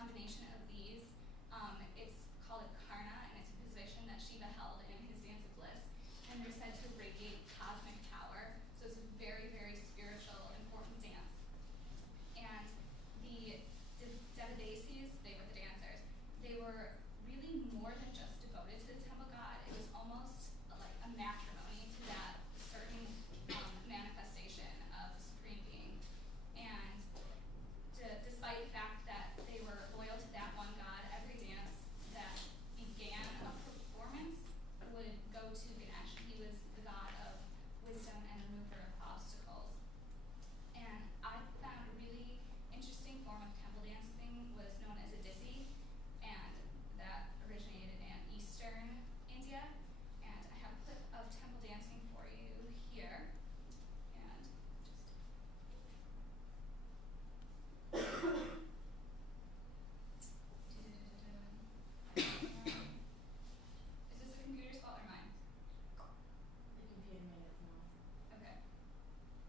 combination of these. It's called a karna, and it's a position that Shiva held in his dance of bliss. And they're said to radiate cosmic power. So it's a very, very spiritual, important dance. And the Devadasis, they were the dancers, they were really more than just devoted to the temple god. It was almost like a matrimony to that certain manifestation of the Supreme Being. And despite the fact that they were loyal to that one god, every dance that began a performance would go to Ganesh. He was the god of wisdom and remover of obstacles. And I found a really interesting form of temple dancing was known as Odissi, and that originated in Eastern India. And I have a clip of temple dancing for you here. And just is this the computer's fault or mine? The computer made it small. Okay.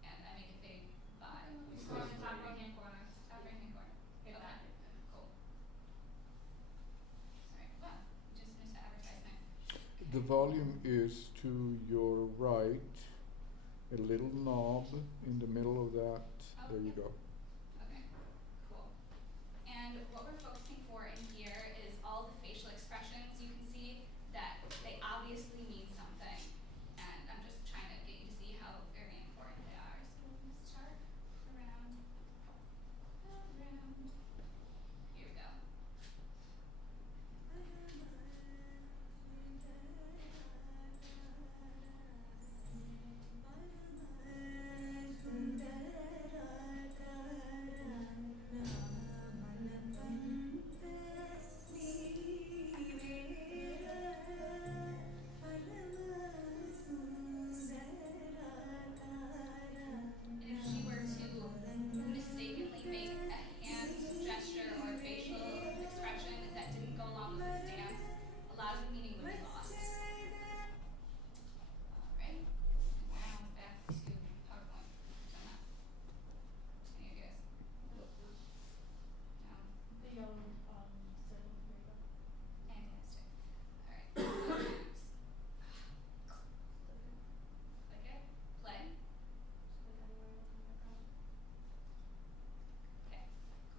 And I make it big by Just go in the top right hand corner. top right hand corner. Hit Okay. that. Cool. Alright, well, we just missed the advertisement. The volume is to your right, a little knob in the middle of that. There you go. Okay, cool. And what we're focusing for in here is all the facial expressions. You can see that they obviously mean something. And I'm just trying to get you to see how very important they are. So we'll start around. Here we go. And if she were to mistakenly make a hand gesture or a facial expression that didn't go along with this dance, a lot of the meaning would be lost. Alright, now back to PowerPoint. So I'm not any ideas. No. The yellow, circle, here you go. Fantastic. Alright. Click it. Play. Click anywhere else in the background. Okay,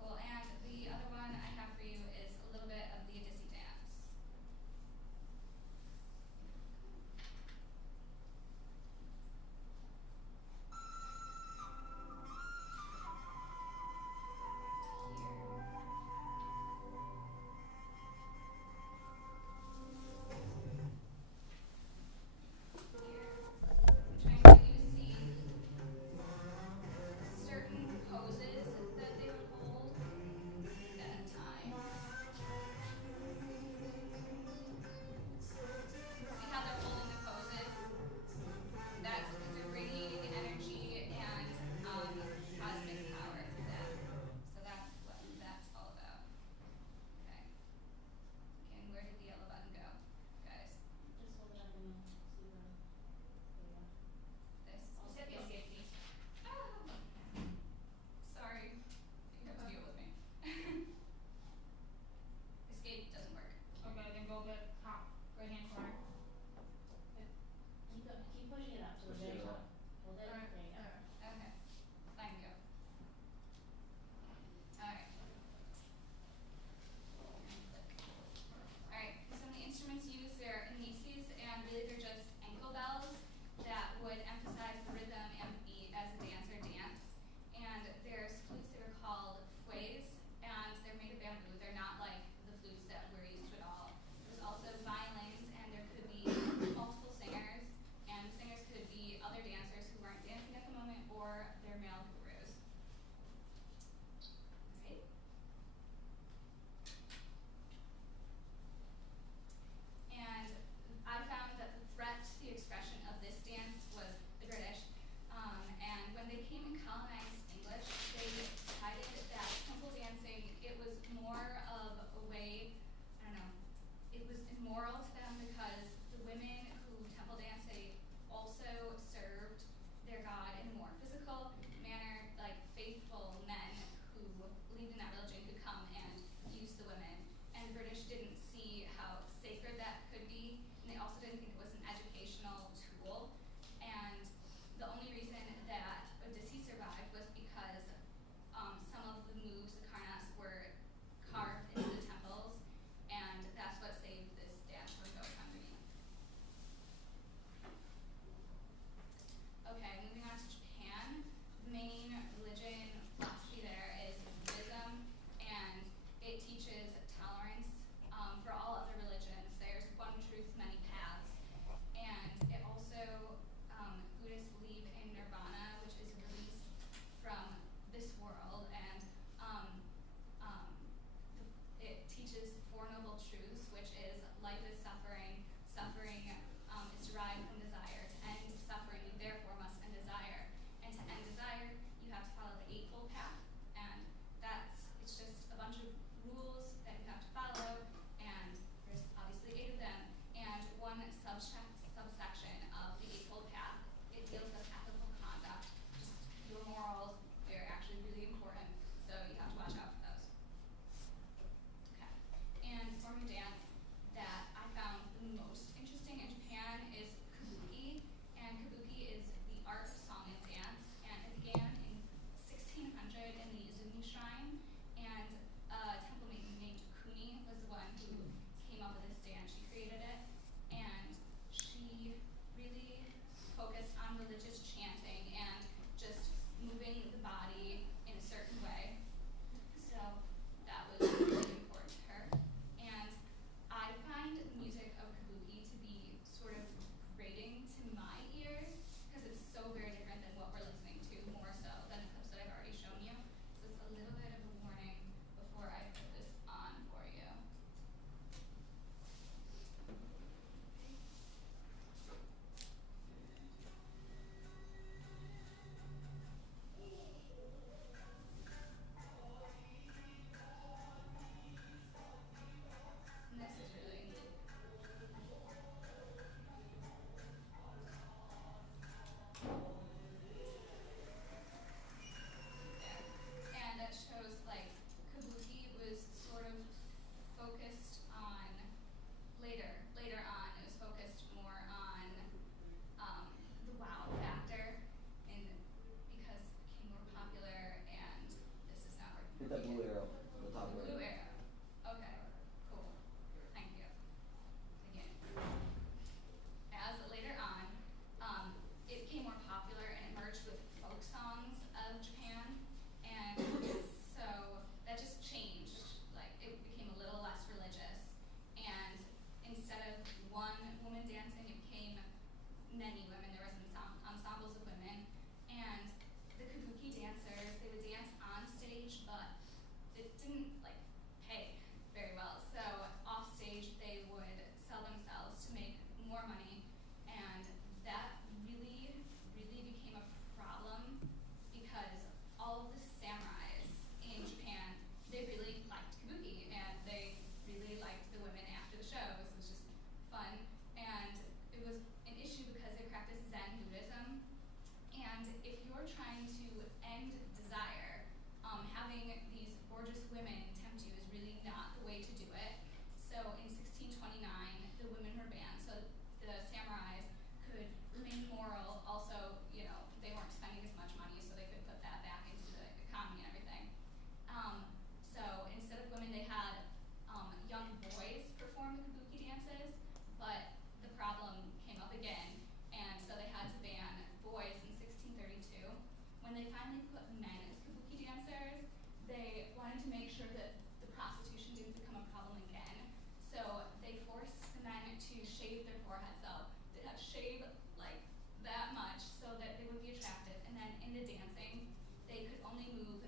cool. And the other one I have for you is a little bit of the Odissi dance. Here. I'm trying to get you to see certain poses that they would hold at times. See how they're holding the poses? That's because they're radiating energy and cosmic power through that. So that's what that's all about. Okay. Okay, and where did the yellow button go, guys? Just hold it up and you'll see the, there you go. This. You said the escape key. Oh. Sorry. You have to deal with me. Escape doesn't work. Okay, then go to top right hand corner. Keep pushing it up to the Push very it top. up. Hold it, there you go. Okay. Thank you. Alright. Alright, some of the instruments used, they're anisis, and really they're just ankle bells that would emphasize the rhythm and the beat as a dancer dance. And there's flutes that are called fouets, and they're made of bamboo. They're not like the flutes that we're used to at all. There's also violins, and there could be multiple singers, and the singers could be other which is life is suffering, suffering is derived from desire. To end suffering, you therefore must end desire. And to end desire, you have to follow the Eightfold Path. And it's just a bunch of rules that you have to follow, and there's obviously 8 of them. And one subsection of the Eightfold Path, it deals with ethical conduct, just your morals. They're actually really important, so you have to watch out for those. Okay. And performing dance that I found the most interesting in Japan is kabuki. And kabuki is the art of song and dance, and it began in 1600 in the Izumi Shrine. And a temple maiden named Kuni was the one who came up with this dance. She created it, and she really focused on religious chanting and just moving the body in a certain way. So that was really important to her. And I find the music of kabuki to be sort of grating to my ears because it's so very different than what we're listening to, more so than the clips that I've already shown you. So it's a little bit of a warning before I put this on for you. And this is really there. And that shows like kabuki was sort of focused on later on it was focused more on the wow factor, and because it became more popular. And this is not working. Hit that blue arrow, the top The blue right. arrow. Okay, cool. Thank you. Again. As later on, it became more popular and it merged with folk songs of Japan. And so that just changed. Like, it became a little less religious. And instead of one woman dancing, it became many women. There was ensembles of women. And the kabuki dancers, they would dance on stage, but it didn't like pay very well. So off stage, they would sell themselves to make more money, and that really, really became a problem because all of the samurais in Japan, they really liked kabuki, and they really liked the women after the shows. It was just fun, and it was an issue because they practiced Zen Buddhism. And if you're trying to end desire, having these gorgeous women tempt you is really not the way to do it. So in 1629, the women were banned, so the samurais could remain moral. Also, you know, they weren't spending as much money, so they could put that back into the economy and everything. So instead of women, they had young boys perform the kabuki dances, but the problem came up again, and so they had to ban boys in 1632. When they finally put men as kabuki dancers, they wanted to make sure that the prostitution didn't become a problem again. So they forced the men to shave their foreheads up. They'd have to shave like that much so that they would be attractive. And then in the dancing, they could only move